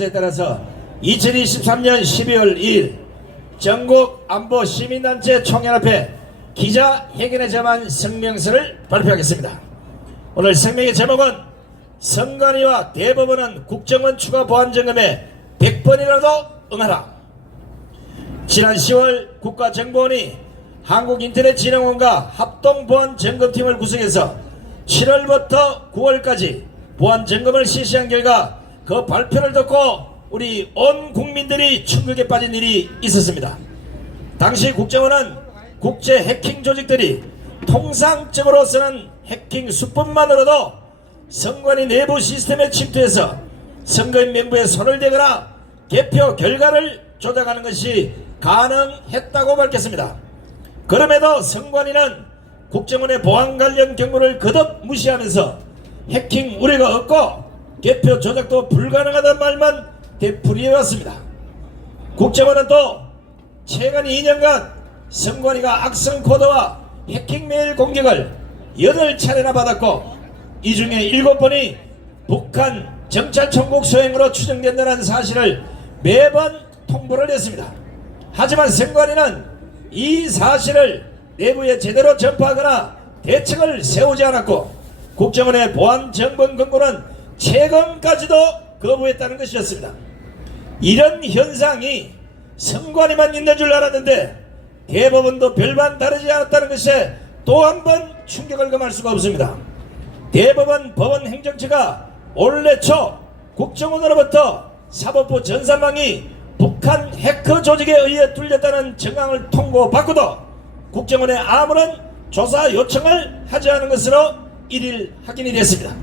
순서에 따라서 2023년 12월 2일 전국 안보 시민단체 총연합회 기자회견에 점한 성명서를 발표하겠습니다. 오늘 성명의 제목은 선관위와 대법원은 국정원 추가 보안점검에 100번이라도 응하라. 지난 10월 국가정보원이 한국인터넷진흥원과 합동보안점검팀을 구성해서 7월부터 9월까지 보안점검을 실시한 결과 그 발표를 듣고 우리 온 국민들이 충격에 빠진 일이 있었습니다. 당시 국정원은 국제 해킹 조직들이 통상적으로 쓰는 해킹 수법만으로도 선관위 내부 시스템에 침투해서 선거인 명부에 손을 대거나 개표 결과를 조작하는 것이 가능했다고 밝혔습니다. 그럼에도 선관위는 국정원의 보안 관련 경고를 거듭 무시하면서 해킹 우려가 없고 개표 조작도 불가능하다는 말만 되풀이해왔습니다. 국정원은 또 최근 2년간 선관위가 악성 코드와 해킹 메일 공격을 8차례나 받았고 이 중에 7번이 북한 정찰총국 소행으로 추정된다는 사실을 매번 통보를 했습니다. 하지만 선관위는 이 사실을 내부에 제대로 전파하거나 대책을 세우지 않았고 국정원의 보안 점검 권고는 최근까지도 거부했다는 것이었습니다. 이런 현상이 선관위만 있는 줄 알았는데 대법원도 별반 다르지 않았다는 것에 또 한 번 충격을 금할 수가 없습니다. 대법원 법원행정처가 올해 초 국정원으로부터 사법부 전산망이 북한 해커 조직에 의해 뚫렸다는 정황을 통보받고도 국정원에 아무런 조사 요청을 하지 않은 것으로 일일 확인이 됐습니다.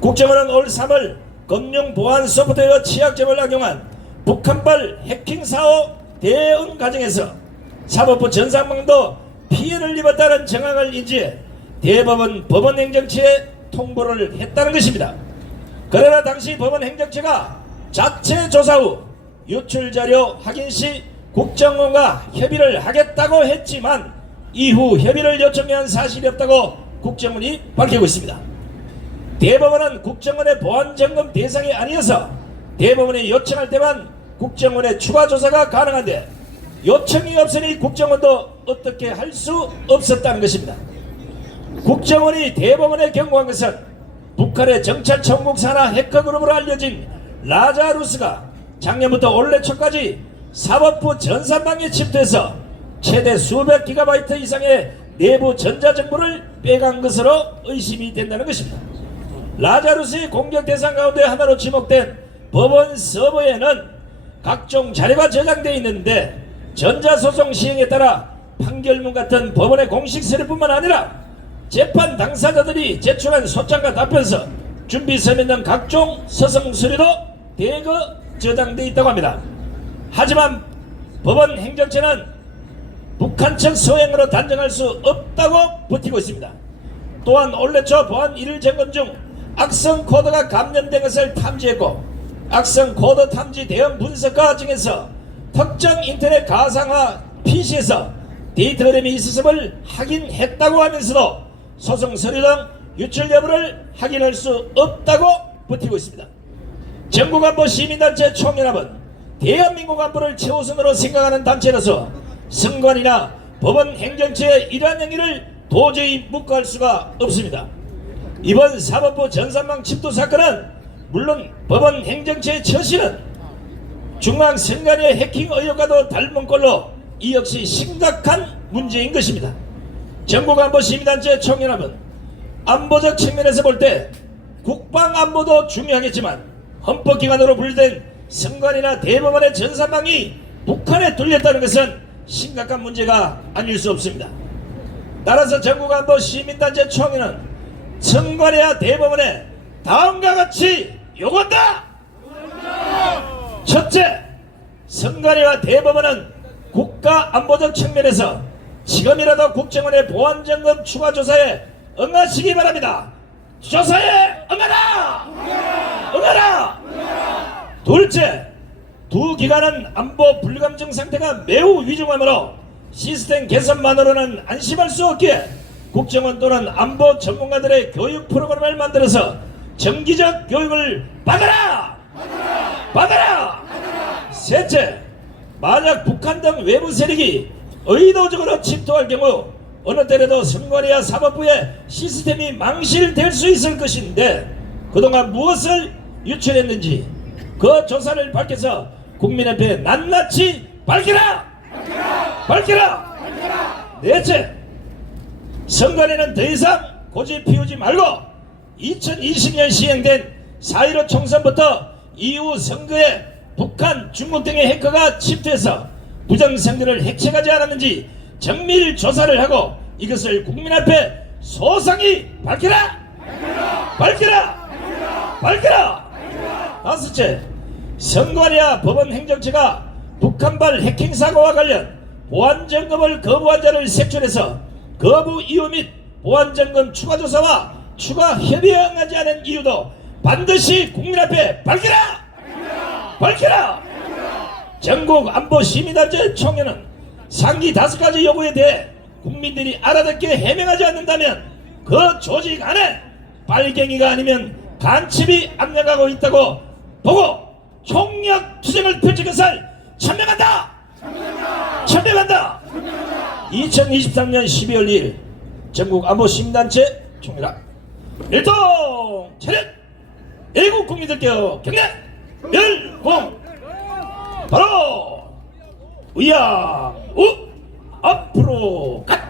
국정원은 올 3월 금융보안 소프트웨어 취약점을 악용한 북한발 해킹 사업 대응 과정에서 사법부 전산망도 피해를 입었다는 정황을 인지해 대법원 법원행정처에 통보를 했다는 것입니다. 그러나 당시 법원행정처가 자체 조사 후 유출자료 확인 시 국정원과 협의를 하겠다고 했지만 이후 협의를 요청한 사실이 없다고 국정원이 밝히고 있습니다. 대법원은 국정원의 보안점검 대상이 아니어서 대법원이 요청할 때만 국정원의 추가 조사가 가능한데 요청이 없으니 국정원도 어떻게 할 수 없었다는 것입니다. 국정원이 대법원에 경고한 것은 북한의 정찰총국 산하 해커그룹으로 알려진 라자루스가 작년부터 올해 초까지 사법부 전산망에 침투해서 최대 수백 기가바이트 이상의 내부 전자정보를 빼간 것으로 의심이 된다는 것입니다. 라자루스의 공격 대상 가운데 하나로 지목된 법원 서버에는 각종 자료가 저장되어 있는데 전자소송 시행에 따라 판결문 같은 법원의 공식 서류뿐만 아니라 재판 당사자들이 제출한 소장과 답변서, 준비서면 등 각종 서성 서류도 대거 저장되어 있다고 합니다. 하지만 법원 행정처는 북한 측 소행으로 단정할 수 없다고 버티고 있습니다. 또한 올해 초 보안 1일 점검 중 악성 코드가 감염된 것을 탐지했고 악성 코드 탐지 대응 분석 과정에서 특정 인터넷 가상화 PC에서 데이터램이 있었음을 확인했다고 하면서도 소송 서류 등 유출 여부를 확인할 수 없다고 버티고 있습니다. 전국안보 시민단체 총연합은 대한민국 안보를 최우선으로 생각하는 단체로서 선관위나 법원 행정처의 이러한 행위를 도저히 묵과할 수가 없습니다. 이번 사법부 전산망 침투 사건은 물론 법원 행정처의 처신은 중앙선관위의 해킹 의혹과도 닮은 꼴로 이 역시 심각한 문제인 것입니다. 전국안보 시민단체 총연합은 안보적 측면에서 볼 때 국방안보도 중요하겠지만 헌법기관으로 분류된 선관위나 대법원의 전산망이 북한에 뚫렸다는 것은 심각한 문제가 아닐 수 없습니다. 따라서 전국안보 시민단체 총회는 선관위와 대법원에 다음과 같이 요구한다. 첫째, 선관위와 대법원은 국가안보적 측면에서 지금이라도 국정원의 보안점검 추가 조사에 응하시기 바랍니다. 조사에 응하라! 응하라! 둘째, 두 기관은 안보 불감증 상태가 매우 위중하므로 시스템 개선만으로는 안심할 수 없기에 국정원 또는 안보 전문가들의 교육 프로그램을 만들어서 정기적 교육을 받아라! 받아라! 셋째, 만약 북한 등 외부 세력이 의도적으로 침투할 경우 어느 때라도 선관위와 사법부의 시스템이 망실될 수 있을 것인데 그동안 무엇을 유출했는지 그 조사를 밝혀서 국민 앞에 낱낱이 밝히라! 밝히라! 넷째, 선관위는 더 이상 고집 피우지 말고 2020년 시행된 4.15 총선부터 이후 선거에 북한, 중국 등의 해커가 침투해서 부정선거를 획책하지 않았는지 정밀 조사를 하고 이것을 국민 앞에 소상히 밝히라! 밝히라! 밝히라! 다섯째, 선관위와 법원 행정처가 북한발 해킹 사고와 관련 보안점검을 거부한 자를 색출해서 거부 이유 및 보안점검 추가 조사와 추가 협의에 응하지 않은 이유도 반드시 국민 앞에 밝히라! 밝히라! 전국 안보 시민단체 총회는 상기 5가지 요구에 대해 국민들이 알아듣게 해명하지 않는다면 그 조직 안에 빨갱이가 아니면 간첩이 압력하고 있다고 보고 총력 투쟁을 펼칠 것을 천명한다! 천명한다! 2023년 12월 2일 전국 안보 시민단체 총회라 일동 차렷! 애국 국민들께 경례! 열공! 바로 위양 우 앞으로 가!